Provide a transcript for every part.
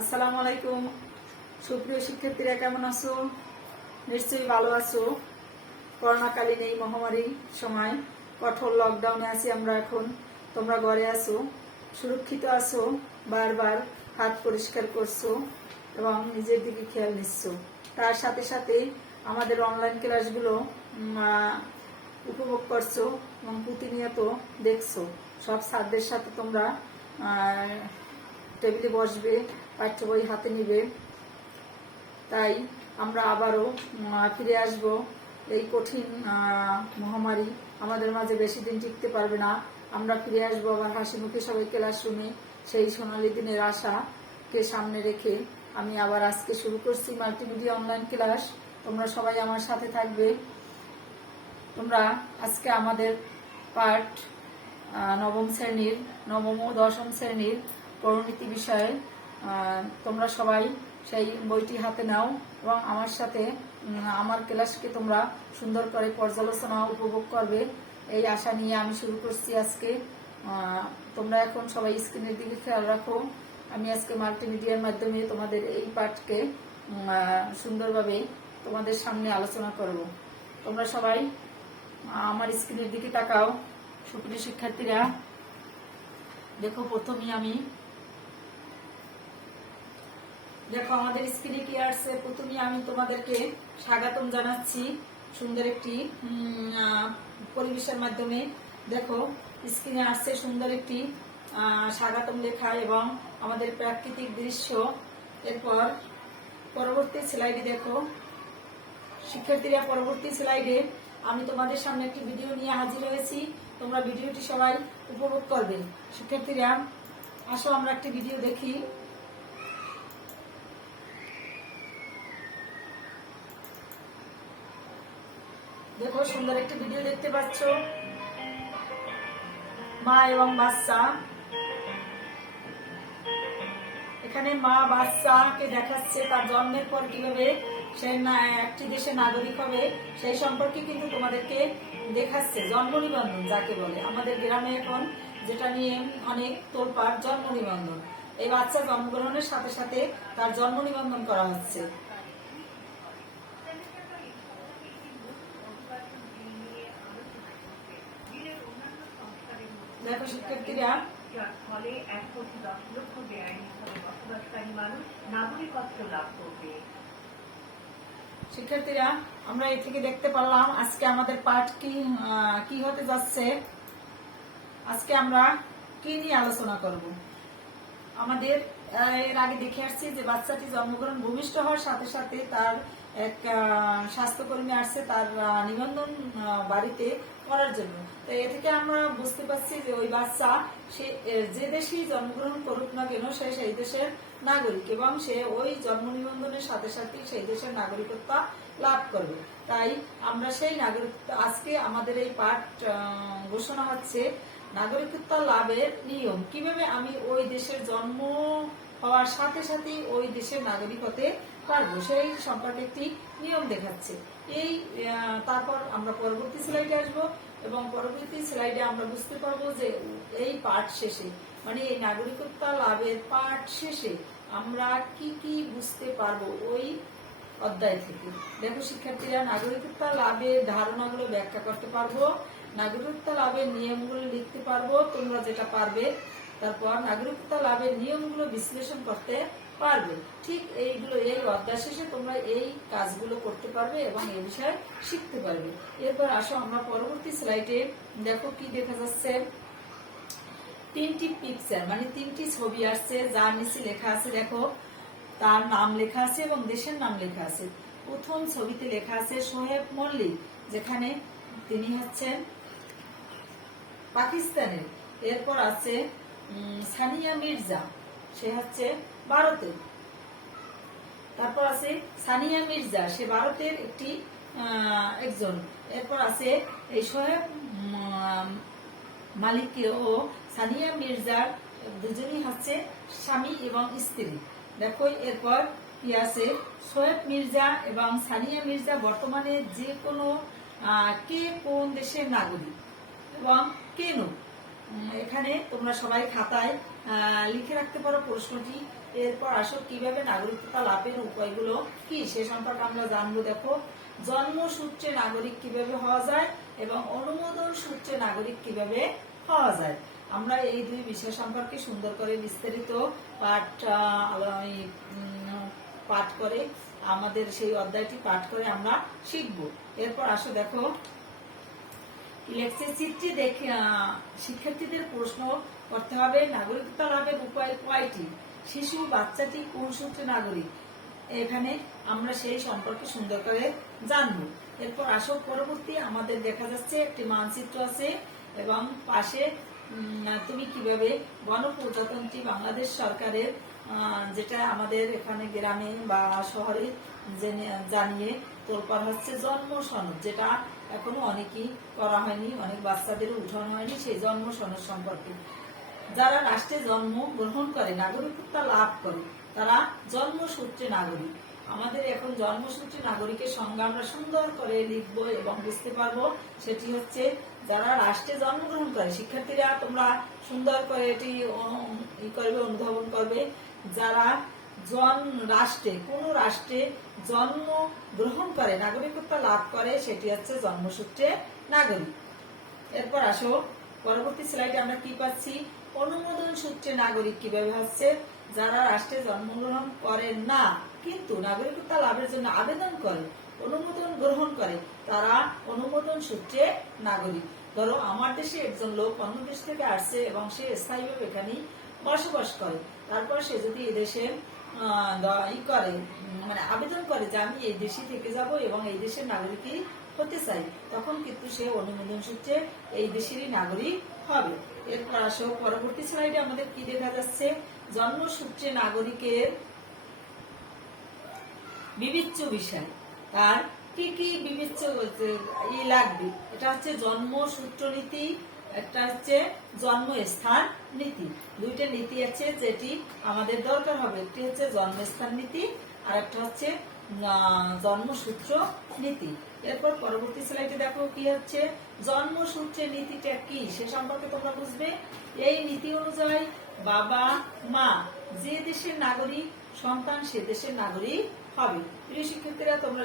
আসসালামু আলাইকুম। সুপ্রিয় শিক্ষার্থীরা কেমন আছো? নিশ্চয়ই ভালো আছো। করোনাকালীন এই মহামারীর সময় কঠোর লকডাউনে আছি আমরা এখন। তোমরা ঘরে আছো, সুরক্ষিত আছো, বারবার হাত পরিষ্কার করছো এবং নিজের দিকে খেয়াল নিচ্ছ। তার সাথে সাথে আমাদের অনলাইন ক্লাসগুলো উপভোগ করছো এবং প্রতিনিয়ত দেখছো। সব স্যারদের সাথে তোমরা টেবিলে বসবে, পাঠ্য বই হাতে নিবে। তাই আমরা আবারও ফিরে আসব। এই কঠিন মহামারী আমাদের মাঝে বেশি দিন টিকতে পারবে না। আমরা ফিরে আসবো আবার হাসি মুখে সবাই ক্লাস শুনে। সেই সোনালী দিনের আশাকে সামনে রেখে আমি আবার আজকে শুরু করছি মাল্টিমিডিয়া অনলাইন ক্লাস। তোমরা সবাই আমার সাথে থাকবে। তোমরা আজকে আমাদের পাঠ নবম শ্রেণীর, নবম ও দশম শ্রেণীর পরিণতি বিষয়ে তোমরা সবাই সেই বইটি হাতে নাও এবং আমার সাথে আমার ক্লাসকে তোমরা সুন্দর করে পর্যালোচনা উপভোগ করবে, এই আশা নিয়ে আমি শুরু করছি আজকে। তোমরা এখন সবাই স্ক্রিনের দিকে খেয়াল রাখো। আমি আজকে মাল্টিমিডিয়ার মাধ্যমে তোমাদের এই পাঠকে সুন্দরভাবে তোমাদের সামনে আলোচনা করব। তোমরা সবাই আমার স্ক্রিনের দিকে তাকাও। সুপ্রিয় শিক্ষার্থীরা দেখো, প্রথমেই আমি দেখো আমাদের স্ক্রিনে কি আসছে। প্রথমে আমি তোমাদেরকে স্বাগতম জানাচ্ছি সুন্দর একটি পরিবেশের মাধ্যমে। দেখো স্ক্রিনে আসছে সুন্দর একটি স্বাগতম লেখা এবং আমাদের প্রাকৃতিক দৃশ্য। এরপর পরবর্তী স্লাইডে দেখো শিক্ষার্থীরা, পরবর্তী স্লাইডে আমি তোমাদের সামনে একটি ভিডিও নিয়ে হাজির হয়েছি। তোমরা ভিডিওটি সবাই উপভোগ করবে। শিক্ষার্থীরা আসো আমরা একটি ভিডিও দেখি। দেখো সুন্দর একটি ভিডিও দেখতে পাচ্ছ, মা এবং বাচ্চা। এখানে মা বাচ্চাকে দেখাচ্ছে তার জন্মের পর কিভাবে সে একটি দেশের নাগরিক হবে সেই সম্পর্কে কিন্তু তোমাদেরকে দেখাচ্ছে। জন্ম নিবন্ধন যাকে বলে, আমাদের গ্রামে এখন যেটা নিয়ে অনেক তোলপাড়, জন্ম নিবন্ধন। এই বাচ্চা জন্মগ্রহণের সাথে সাথে তার জন্ম নিবন্ধন করা হচ্ছে। দেখো শিক্ষার্থীরা, ফলে 1,10,00,000 বেআইনিভাবে বসবাসকারী মানুষ নাগরিকত্ব লাভ করবে। শিক্ষার্থীরা আমরা এ থেকে দেখতে পারলাম আজকে আমাদের পাঠ কি হতে যাচ্ছে। আজকে আমরা কি নিয়ে আলোচনা করব। আমাদের এর আগে দেখে আসছি যে বাচ্চাটি জন্মগ্রহণ ভূমিষ্ঠ হওয়ার সাথে সাথে তার এক স্বাস্থ্যকর্মী আসছে তার নিবন্ধন বাড়িতে করার জন্য। তো এ থেকে আমরা বুঝতে পারছি যে ওই বাচ্চা সে যে দেশেই জন্মগ্রহণ করুক না কেন সে সেই দেশের নাগরিক এবং সে ওই জন্ম নিবন্ধনের সাথে সাথে সেই দেশের নাগরিকত্ব লাভ করবে। তাই আমরা সেই নাগরিকত্ব আজকে আমাদের এই পাঠ ঘোষণা হচ্ছে নাগরিকত্ব লাভের নিয়ম। কিভাবে আমি ওই দেশের জন্ম হওয়ার সাথে সাথে ওই দেশের নাগরিক হতে পারবো সেই সম্পর্কে একটি নিয়ম দেখাচ্ছে। এই তারপর আমরা পরবর্তী স্লাইডে আসবো এবং পরবর্তী স্লাইডে আমরা বুঝতে পারবো যে এই পাঠ শেষে, মানে এই নাগরিকত্ব লাভের পাঠ শেষে আমরা কি কি বুঝতে পারবো ওই অধ্যায় থেকে। দেখো শিক্ষার্থীরা, নাগরিকত্ব লাভের ধারণাগুলো ব্যাখ্যা করতে পারবো, নাগরিকত্ব লাভের নিয়মগুলো লিখতে পারবো, তোমরা যেটা পারবে। তারপর নাগরিকত্ব লাভের নিয়মগুলো বিশ্লেষণ করতে পারবে। ঠিক এইগুলো এই অধ্যায় শেষে তোমরা এই কাজগুলো করতে পারবে এবং এই বিষয়ে শিখতে পারবে। এরপর আসো আমরা পরবর্তী স্লাইডে দেখো কি দেখা যাচ্ছে। তিনটি পিকচার মানে তিনটি ছবি আসছে, যার নিচে লেখা আছে, দেখো তার নাম লেখা আছে এবং দেশের নাম লেখা আছে। প্রথম ছবিতে লেখা আছে শোয়েব মল্লিক, যেখানে তিনি হচ্ছেন পাকিস্তানের। এরপর আছে সানিয়া মির্জা, সে হচ্ছে ভারতের। তারপর আছে সানিয়া মির্জা, সে ভারতের একজন। এরপর আছে এই শোয়েব মালিক ও সানিয়া মির্জার দুজনই হচ্ছে স্বামী এবং স্ত্রী। দেখো এরপর কি আছে, শোয়েব মির্জা এবং সানিয়া মির্জা বর্তমানে যে কোনো কে কোন দেশের নাগরিক এবং কেন। এখানে তোমরা সবাই খাতায় লিখে রাখতে পারো প্রশ্নটি এরপর আসো কিভাবে নাগরিকত্ব লাভের উপায়গুলো কি সে সম্পর্কে আমরা জানবো। দেখো, জন্মসূত্রে নাগরিক কিভাবে হওয়া যায় এবং অনুমোদন সূত্রে নাগরিক কিভাবে হওয়া যায়। আমরা এই দুই বিষয় সম্পর্কে সুন্দর করে বিস্তারিত পাঠ করে আমাদের সেই অধ্যায়টি পাঠ করে আমরা শিখব। এরপর আসো দেখো চিত্রে দেখে শিক্ষার্থীদের প্রশ্ন করতে হবে, নাগরিকত্ব লাভের উপায় কয়টি, শিশু বাচ্চাটি কোন সূত্রে নাগরিক, এখানে আমরা সেই সম্পর্কে সুন্দর করে জানবো। এরপর আসো পরবর্তী আমাদের দেখা যাচ্ছে একটি মানচিত্র আছে এবং পাশে তুমি কিভাবে গণপ্রজাতন্ত্রী বাংলাদেশ সরকারের যেটা আমাদের এখানে গ্রামে বা শহরে জানিয়ে তোলপাড় হচ্ছে জন্ম সনদ, যেটা এখনো অনেকই করা হয়নি, অনেক বাচ্চাদের উঠানো হয়নি সেই জন্ম সনদ সম্পর্কে। যারা রাষ্ট্রে জন্ম গ্রহণ করে নাগরিকত্ব লাভ করে তারা জন্মসূত্রে নাগরিক। আমাদের এখন জন্মসূত্রে নাগরিকের সংজ্ঞা আমরা সুন্দর করে লিখবো এবং বুঝতে পারবো। সেটি হচ্ছে যারা রাষ্ট্রে জন্মগ্রহণ করে, শিক্ষার্থীরা তোমরা সুন্দর করে এটি করবে, অনুধাবন করবে। যারা কোন রাষ্ট্রে জন্ম গ্রহণ করে নাগরিকত্ব লাভ করে সেটি হচ্ছে জন্মসূত্রে নাগরিক। এরপর আসো পরবর্তী স্লাইডে আমরা কি পাচ্ছি, অনুমোদন সূত্রে নাগরিক কিভাবে হচ্ছে, যারা রাষ্ট্রে জন্মগ্রহণ করে না কিন্তু নাগরিকত্ব লাভের জন্য আবেদন করে, অনুমোদন গ্রহণ করে, তারা অনুমোদন সূত্রে নাগরিক। ধরো আমার দেশে একজন লোক অন্য দেশ থেকে আসছে এবং সে স্থায়ীভাবে এখানেই বসবাস করে, তারপর সে যদি এদেশে আবেদন করে যে আমি এই দেশে থেকে যাব এবং এই দেশের নাগরিকই হতে চাই, তখন কিন্তু সে অনুমোদন সূত্রে এই দেশেরই নাগরিক হবে। এরপর আসো পরবর্তী স্লাইডে আমাদের কি দেখা যাচ্ছে, জন্মসূত্রে নাগরিকের বিবেচ্য বিষয়, তার কি কি বিবেচ্য লাগবে। এটা হচ্ছে জন্মসূত্র নীতি, একটা হচ্ছে জন্মস্থান নীতি। দুইটা নীতি আছে যেটি আমাদের দরকার হবে, একটি হচ্ছে জন্মস্থান নীতি আর একটা হচ্ছে জন্মসূত্র নীতি। এরপর পরবর্তী স্লাইডে দেখো কি হচ্ছে, জন্মসূত্রের নীতিটা কি সে সম্পর্কে তোমরা বুঝবে। এই নীতি অনুযায়ী বাবা মা যে দেশের নাগরিক, সন্তান সে দেশের নাগরিক হবে। প্রিয় শিক্ষার্থীরা তোমরা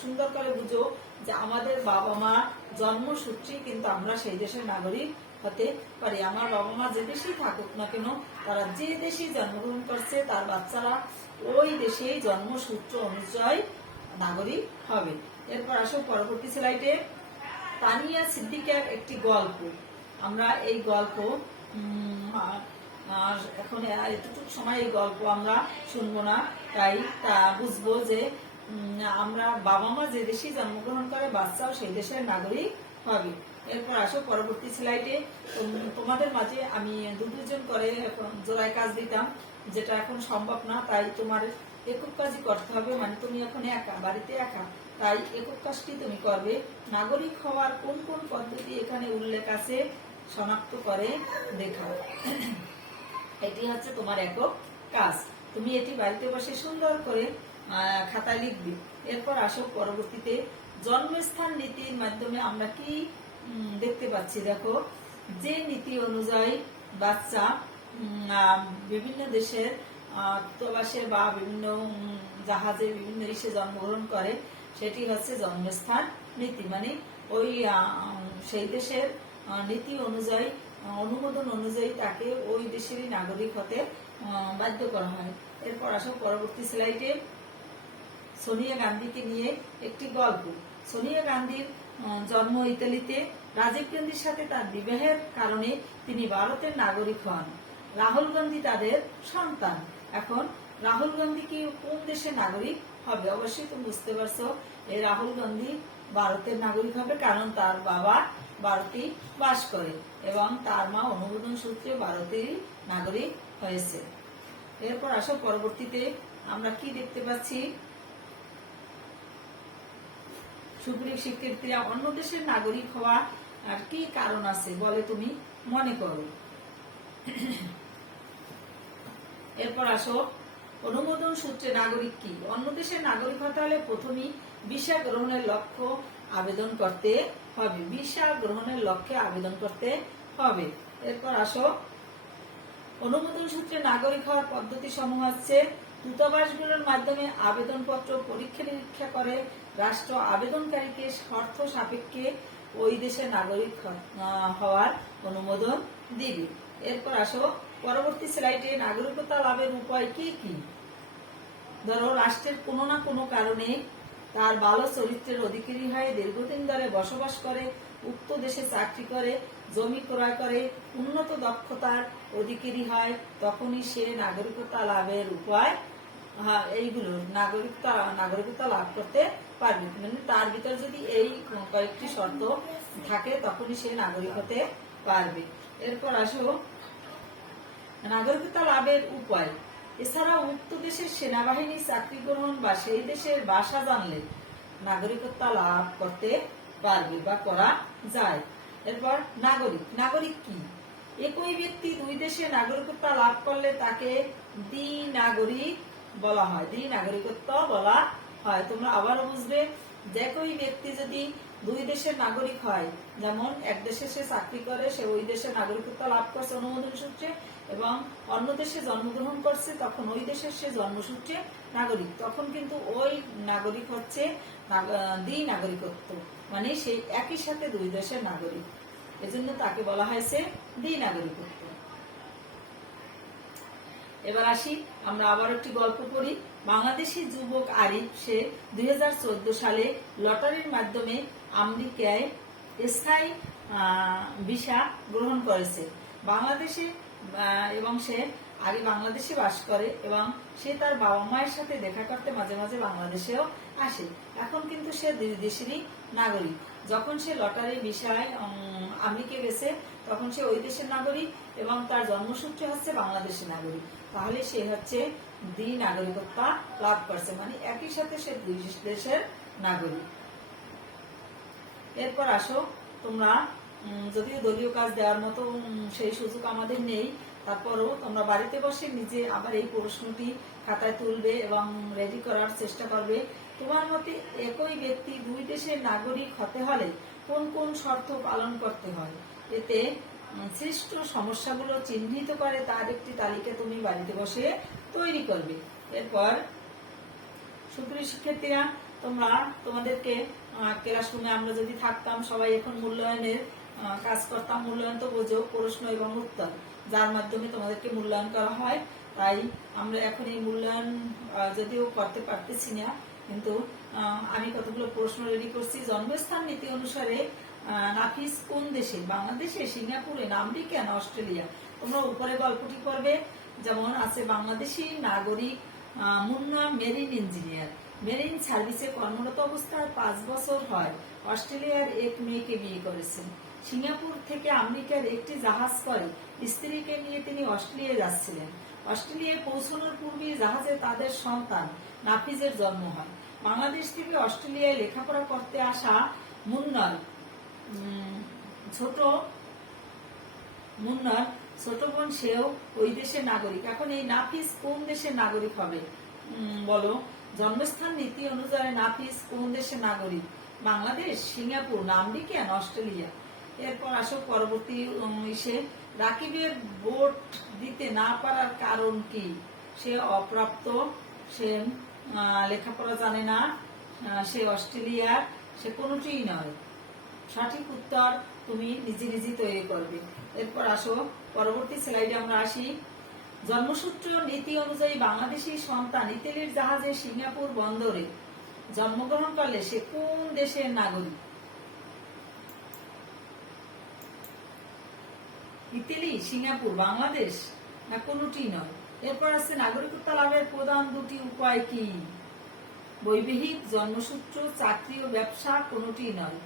সুন্দর করে বুঝো যে আমাদের বাবা মা জন্মসূত্রে কিন্তু আমরা সেই দেশের নাগরিক হতে পারি। আমার বাবা মা যে দেশেই থাকুক না কেন, তারা যে দেশে জন্মগ্রহণ করছে তার বাচ্চারা ওই দেশেই জন্মসূত্র অনুযায়ী নাগরিক হবে। এরপর আসো পরবর্তী স্লাইডে তানিয়া সিদ্দিকার একটি গল্প। আমরা এই গল্প এখন এতটুকু সময় এই গল্প আমরা শুনবো না, তাই তা বুঝবো যে আমরা বাবা মা যে দেশে জন্মগ্রহণ করে বাচ্চাও সেই দেশের নাগরিক হবে। এরপর আসো পরবর্তী স্লাইডে তোমাদের মাঝে আমি দুজন করে জোড়ায় কাজ দিতাম, যেটা এখন সম্ভব না, তাই তোমার একক কাজই করতে হবে। মানে তুমি এখন একা, বাড়িতে একা, তাই একক কাজটি তুমি করবে। নাগরিক হওয়ার কোন কোন পদ্ধতি এখানে উল্লেখ আছে শনাক্ত করে দেখাও। এটি হচ্ছে তোমার একক কাজ, তুমি এটি বাড়িতে বসে সুন্দর করে খাতায় লিখবে। এরপর আসো পরবর্তীতে জন্মস্থান নীতির মাধ্যমে আমরা কি দেখতে পাচ্ছি। দেখো, যে নীতি অনুযায়ী বাচ্চা বিভিন্ন দেশের দূতাবাসে বা বিভিন্ন জাহাজে বিভিন্ন দেশে জন্মগ্রহণ করে সেটি হচ্ছে জন্মস্থান নীতি। মানে ওই সেই দেশের নীতি অনুযায়ী, অনুমোদন অনুযায়ী তাকে ওই দেশেরই নাগরিক হতে বাধ্য করা হয়। এরপর আসো পরবর্তী স্লাইডে সোনিয়া গান্ধীকে নিয়ে একটি গল্প। সোনিয়া গান্ধীর জন্ম ইতালিতে, রাজীব গান্ধীর সাথে তার বিবাহের কারণে তিনি ভারতের নাগরিক হন। রাহুল গান্ধী তাদের সন্তান। এখন রাহুল গান্ধী কি কোন দেশের নাগরিক হবে? অবশ্যই তুমি বুঝতে পারছো, এই রাহুল গান্ধী ভারতের নাগরিক হবে, কারণ তার বাবা ভারতে বাস করে এবং তার মা অনুমোদন সূত্রে ভারতের নাগরিক হয়েছে। এরপর আসো পরবর্তীতে আমরা কি দেখতে পাচ্ছি, সুপ্রিয় শিক্ষার্থীরা অন্য দেশের নাগরিক হওয়া আর কি কারণ আছে বলে তুমি মনে করো। এরপর আসো অনুমোদন সূত্রে নাগরিক কি। অন্য দেশের নাগরিক হতে হলে প্রথমেই ভিসা গ্রহণের লক্ষ্যে আবেদন করতে হবে। ভিসা গ্রহণের লক্ষ্যে আবেদন করতে হবে। এরপর আসো অনুমোদন সূত্রে নাগরিক হওয়ার পদ্ধতি সমূহ হচ্ছে দূতাবাসগুলোর মাধ্যমে আবেদনপত্র পরীক্ষা নিরীক্ষা করে রাষ্ট্র আবেদনকারীকে শর্ত সাপেক্ষে ওই দেশের নাগরিক হওয়ার অনুমোদন দিবে। এরপর আসো পরবর্তী স্লাইডে নাগরিকতা লাভের উপায় কি কি। ধরো রাষ্ট্রের কোনো না কোনো কারণে তার ভালো চরিত্রের অধিকারী হয়ে দীর্ঘদিন ধরে বসবাস করে, উক্ত দেশে চাকরি করে, জমি ক্রয় করে, উন্নত দক্ষতার অধিকারী হয়, তখনই সে নাগরিকতা লাভের উপায় এইগুলো নাগরিকতা লাভ করতে পারবে। মানে তার ভিতর যদি এই কয়েকটি শর্ত থাকে তখনই সে নাগরিক হতে পারবে। এরপর আসো নাগরিকতা লাভের উপায়। এছাড়া উক্ত দেশের সেনাবাহিনী চাকরি গ্রহণ বা সেই দেশের ভাষা জানলে নাগরিকতা লাভ করতে পারবে বা করা যায়। এরপর নাগরিক কি? একই ব্যক্তি দুই দেশে নাগরিকত্ব লাভ করলে তাকে দ্বি-নাগরিক বলা হয়, দ্বি-নাগরিকত্ব বলা হয়। তোমরা আবারও বুঝবে, যে একই ব্যক্তি যদি দুই দেশের নাগরিক হয়, যেমন এক দেশে সে চাকরি করে, সে ওই দেশের নাগরিকত্ব লাভ করছে অনুমোদন সূত্রে, এবং অন্য দেশে জন্মগ্রহণ করছে, তখন ওই দেশের সে জন্মসূত্রে নাগরিক, তখন কিন্তু ওই নাগরিক হচ্ছে দ্বি-নাগরিকত্ব, মানে সেই একই সাথে দুই দেশের নাগরিক, এজন্য তাকে বলা হয়েছে দ্বি-নাগরিকত্ব। এবার আসি, আমরা আবার একটি গল্প পড়ি। বাংলাদেশি যুবক আরিফ, সে 2014 সালে লটারির মাধ্যমে আমেরিকায় স্থায়ী ভিসা গ্রহণ করেছে বাংলাদেশে, এবং সে আগে বাংলাদেশে বাস করে, এবং সে তার বাবা মায়ের সাথে দেখা করতে মাঝে মাঝে বাংলাদেশেও আসে। এখন কিন্তু সে দুই দেশেরই নাগরিক। যখন সে লটারি ভিসায় আমেরিকা গেছে, তখন সে ওই দেশের নাগরিক এবং তার জন্মসূত্রে হচ্ছে বাংলাদেশের নাগরিক, তাহলে সে হচ্ছে দ্বি-নাগরিকত্ব লাভ করছে, মানে একই সাথে সে দুই দেশের নাগরিক। এরপর আসো, তোমরা যদিও দলীয় কাজ দেওয়ার মতো সেই সুযোগ আমাদের নেই, তারপরও তোমরা বাড়িতে বসে নিজে আবার এই প্রশ্নটি খাতায় তুলবে এবং রেডি করার চেষ্টা করবে। তোমার মতে একই ব্যক্তি দুই দেশের নাগরিক হতে হলে কোন কোন শর্ত পালন করতে হয়? এতে সৃষ্ট সমস্যাগুলো চিহ্নিত করে তার একটি তালিকা তুমি বাড়িতে বসে তৈরি করবে। এরপর সুপ্রিয় শিক্ষার্থীরা, তোমরা তোমাদেরকে ক্লাসরুমে আমরা যদি থাকতাম, সবাই এখন মূল্যায়নের কাজ করতাম। মূল্যায়ন তো বোঝো, প্রশ্ন এবং উত্তর, যার মাধ্যমে তোমাদেরকে মূল্যায়ন করা হয়। তাই আমরা এখন এই মূল্যায়ন যদিও করতে পারতেছি না, কিন্তু আমি কতগুলো প্রশ্ন রেডি করছি। জন্মস্থান নীতি অনুসারে নাফিস কোন দেশে? বাংলাদেশে, সিঙ্গাপুরে, আমেরিকা না অস্ট্রেলিয়া? তোমরা উপরে গল্পটি করবে। যেমন আছে বাংলাদেশি নাগরিক মুন্না মেরিন ইঞ্জিনিয়ার, মেরিন সার্ভিসে কর্মরত অবস্থায় 5 বছর হয়, অস্ট্রেলিয়ার এক মেয়েকে বিয়ে করেছেন। সিঙ্গাপুর থেকে আমেরিকার একটি জাহাজ করে স্ত্রীকে নিয়ে তিনি অস্ট্রেলিয়ায় যাচ্ছিলেন। অস্ট্রেলিয়ায় পৌঁছানোর পূর্বে জাহাজে তাদের সন্তান নাফিজের জন্ম হয়। বাংলাদেশ থেকে অস্ট্রেলিয়ায় লেখাপড়া করতে আসা মুন্নার ছোট বোন, সেও ওই দেশের নাগরিক। এখন এই নাফিস কোন দেশের নাগরিক হবে বলো? জন্মস্থান নীতি অনুযায়ী নাফিস কোন দেশের নাগরিক? বাংলাদেশ, সিঙ্গাপুর, আমেরিকা না অস্ট্রেলিয়া? এরপর আসো পরবর্তী ইসে, রাকিবের ভোট দিতে না পারার কারণ কি? সে অপ্রাপ্ত, সে লেখাপড়া জানে না, সে অস্ট্রেলিয়ার, সে কোনোটিই নয়। সঠিক উত্তর তুমি নিজে নিজে তৈরি করবে। এরপর আসো পরবর্তী স্লাইডে আমরা আসি। জন্মসূত্র নীতি অনুযায়ী বাংলাদেশি সন্তান ইতালির জাহাজে সিঙ্গাপুর বন্দরে জন্মগ্রহণ করলে সে কোন দেশের নাগরিক? ইতালি, সিঙ্গাপুর, বাংলাদেশ না কোনোটি নয়? এরপর আছে নাগরিকত্ব লাভের প্রধান দুটি উপায় কি? বৈবাহিক, জন্মসূত্র, চাকরি ও ব্যবসা কোনোটি নয়।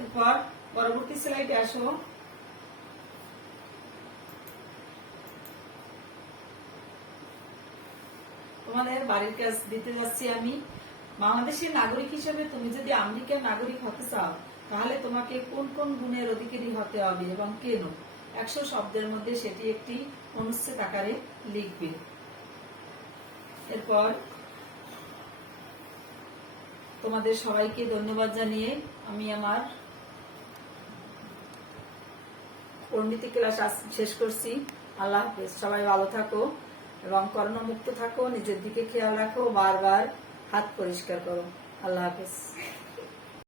এরপর পরবর্তী স্লাইডে আসো। তোমাদের বাড়ির কাজ দিতে যাচ্ছি আমি। বাংলাদেশের নাগরিক হিসেবে তুমি যদি আমেরিকার নাগরিক হতে চাও, তাহলে তোমাকে কোন কোন গুণের অধিকারী হতে হবে এবং কেন? 100 শব্দের মধ্যে সেটি একটি অনুচ্ছেদ আকারে লিখবে। এরপর তোমাদের সবাইকে ধন্যবাদ জানিয়ে আমি আমার পরিণতি ক্লাস শেষ করছি। আল্লাহ হাফেজ, সবাই ভালো থাকো এবং করোনা মুক্ত থাকো, নিজের দিকে খেয়াল রাখো, বারবার হাত পরিষ্কার করো। আল্লাহ হাফেজ।